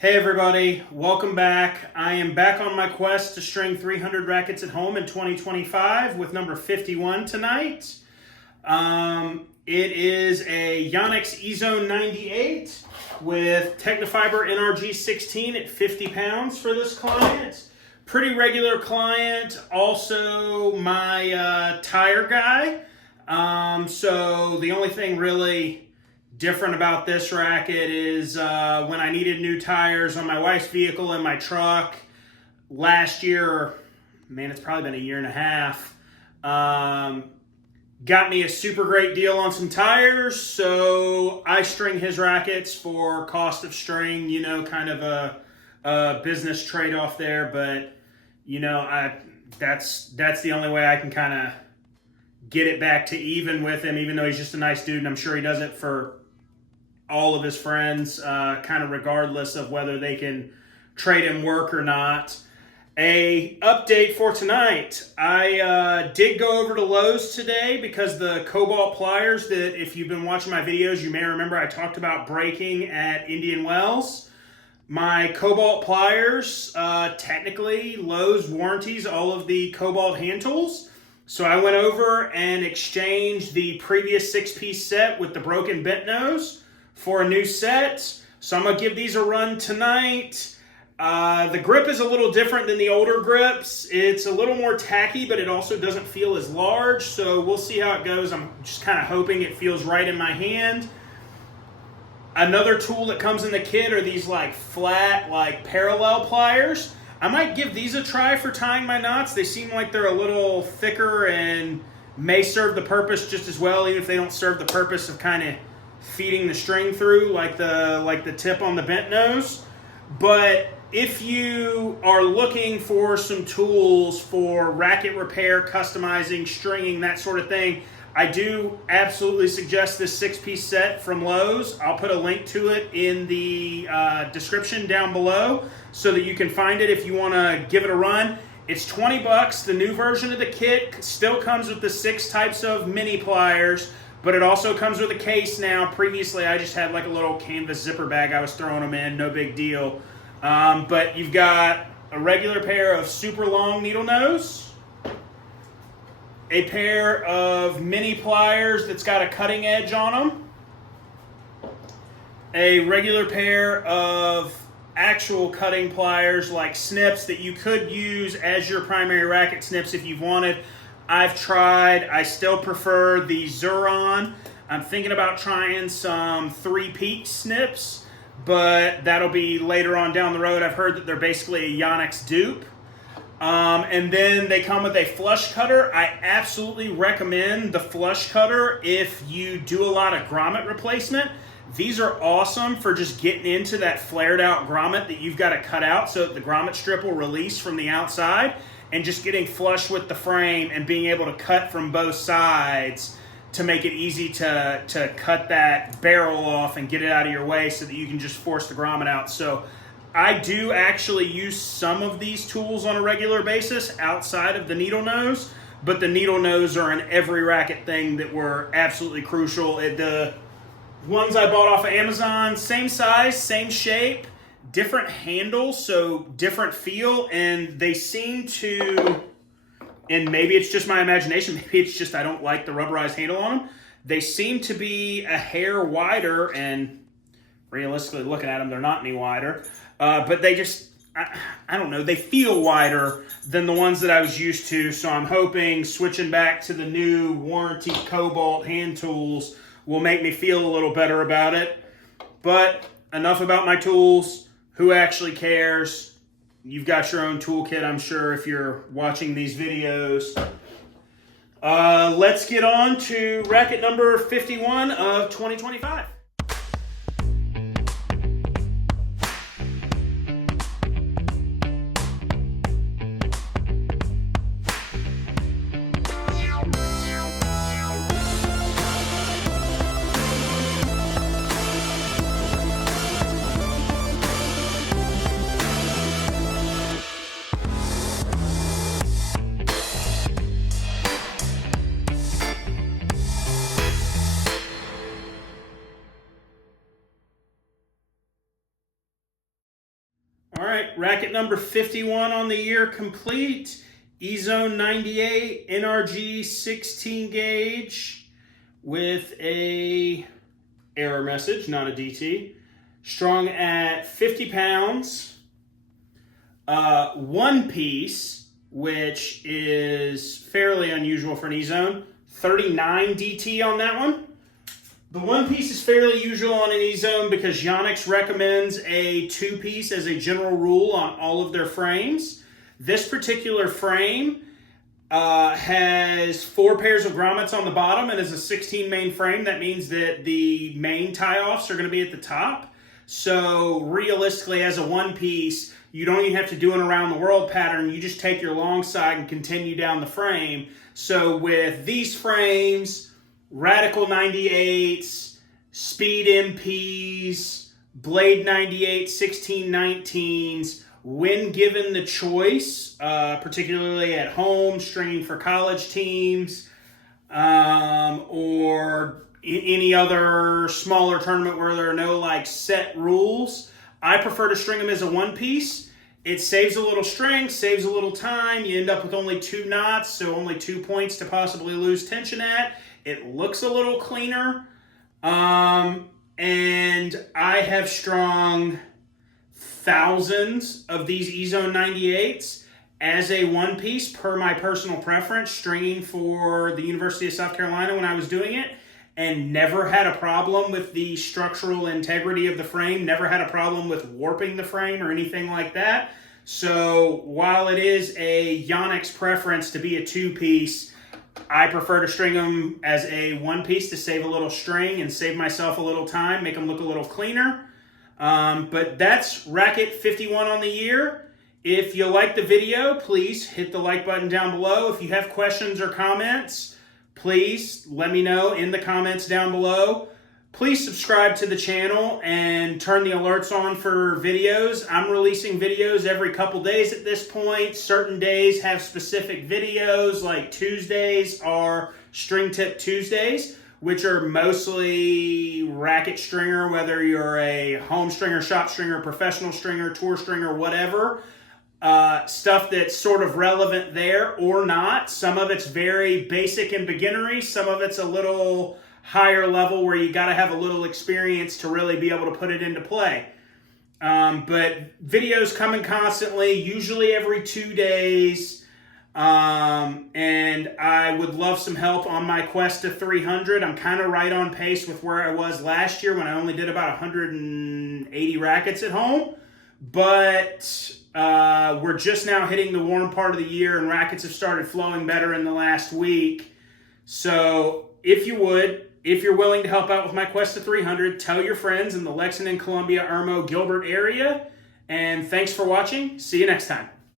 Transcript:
Hey everybody, welcome back. I am back on my quest to string 300 rackets at home in 2025 with number 51 tonight. It is a Yonex Ezone 98 with Tecnifibre NRG 16 at 50 pounds for this client. Pretty regular client, also my tire guy. So the only thing really different about this racket is when I needed new tires on my wife's vehicle and my truck last year, man, it's probably been a year and a half, got me a super great deal on some tires, so I string his rackets for cost of string, you know, kind of a business trade-off there, but, you know, that's the only way I can kind of get it back to even with him, even though he's just a nice dude, and I'm sure he does it for all of his friends, kind of regardless of whether they can trade him work or not. A update for tonight. I did go over to Lowe's today because the Cobalt pliers that, if you've been watching my videos, you may remember I talked about breaking at Indian Wells. My Cobalt pliers, technically Lowe's warranties all of the Cobalt hand tools. So I went over and exchanged the previous 6-piece set with the broken bent nose for a new set. So I'm going to give these a run tonight. The grip is a little different than the older grips. It's a little more tacky, but it also doesn't feel as large. So we'll see how it goes. I'm just kind of hoping it feels right in my hand. Another tool that comes in the kit are these like flat, like parallel pliers. I might give these a try for tying my knots. They seem like they're a little thicker and may serve the purpose just as well, even if they don't serve the purpose of kind of feeding the string through like the tip on the bent nose. But if you are looking for some tools for racket repair, customizing, stringing, that sort of thing, I do absolutely suggest this 6-piece set from Lowe's. I'll put a link to it in the description down below so that you can find it if you want to give it a run. It's 20 bucks. The new version of the kit still comes with the 6 types of mini pliers, but it also comes with a case now. Previously, I just had like a little canvas zipper bag I was throwing them in, no big deal. But you've got a regular pair of super long needle nose, a pair of mini pliers that's got a cutting edge on them, a regular pair of actual cutting pliers like snips that you could use as your primary racket snips if you've wanted. I've tried. I still prefer the Xuron. I'm thinking about trying some 3-peak snips, but that'll be later on down the road. I've heard that they're basically a Yonex dupe. And then they come with a flush cutter. I absolutely recommend the flush cutter if you do a lot of grommet replacement. These are awesome for just getting into that flared out grommet that you've got to cut out so that the grommet strip will release from the outside, and just getting flush with the frame and being able to cut from both sides to make it easy to cut that barrel off and get it out of your way so that you can just force the grommet out. So I do actually use some of these tools on a regular basis outside of the needle nose, but the needle nose are an every racket thing that were absolutely crucial. The ones I bought off of Amazon, same size, same shape, different handle, so different feel, and they seem to, and maybe it's just my imagination, maybe it's just I don't like the rubberized handle on them, they seem to be a hair wider, and realistically looking at them, they're not any wider, but they just, I don't know, they feel wider than the ones that I was used to, so I'm hoping switching back to the new warranty Cobalt hand tools will make me feel a little better about it. But enough about my tools. Who actually cares? You've got your own toolkit, I'm sure, if you're watching these videos. Let's get on to racket number 51 of 2025. right, racket number 51 on the year complete. Ezone 98 NRG 16 gauge with a error message, not a DT. Strung at 50 pounds. One piece, which is fairly unusual for an Ezone. 39 DT on that one. The one piece is fairly usual on an Ezone because Yonex recommends a two piece as a general rule on all of their frames. This particular frame has 4 pairs of grommets on the bottom and is a 16 main frame. That means that the main tie-offs are going to be at the top. So realistically, as a one piece, you don't even have to do an around the world pattern. You just take your long side and continue down the frame. So with these frames, Radical 98s, Speed MPs, Blade 98, 1619s, when given the choice, particularly at home, stringing for college teams, or any other smaller tournament where there are no like set rules, I prefer to string them as a one piece. It saves a little string, saves a little time. You end up with only 2 knots, so only 2 points to possibly lose tension at. It looks a little cleaner. And I have strung thousands of these Ezone 98s as a one piece per my personal preference, stringing for the University of South Carolina when I was doing it, and never had a problem with the structural integrity of the frame, never had a problem with warping the frame or anything like that. So while it is a Yonex preference to be a two piece, I prefer to string them as a one piece to save a little string and save myself a little time, make them look a little cleaner. But that's Racket 51 on the year. If you like the video, please hit the like button down below. If you have questions or comments, please let me know in the comments down below. Please subscribe to the channel and turn the alerts on for videos. I'm releasing videos every couple days at this point. Certain days have specific videos, like Tuesdays are String Tip Tuesdays, which are mostly racket stringer, whether you're a home stringer, shop stringer, professional stringer, tour stringer, whatever. Stuff that's sort of relevant there or not. Some of it's very basic and beginnery. Some of it's a little higher level where you got to have a little experience to really be able to put it into play. But videos coming constantly, usually every 2 days. And I would love some help on my quest to 300. I'm kind of right on pace with where I was last year when I only did about 180 rackets at home. But we're just now hitting the warm part of the year and rackets have started flowing better in the last week. So if you're willing to help out with my quest to 300, tell your friends in the Lexington, Columbia, Irmo, Gilbert area. And thanks for watching. See you next time.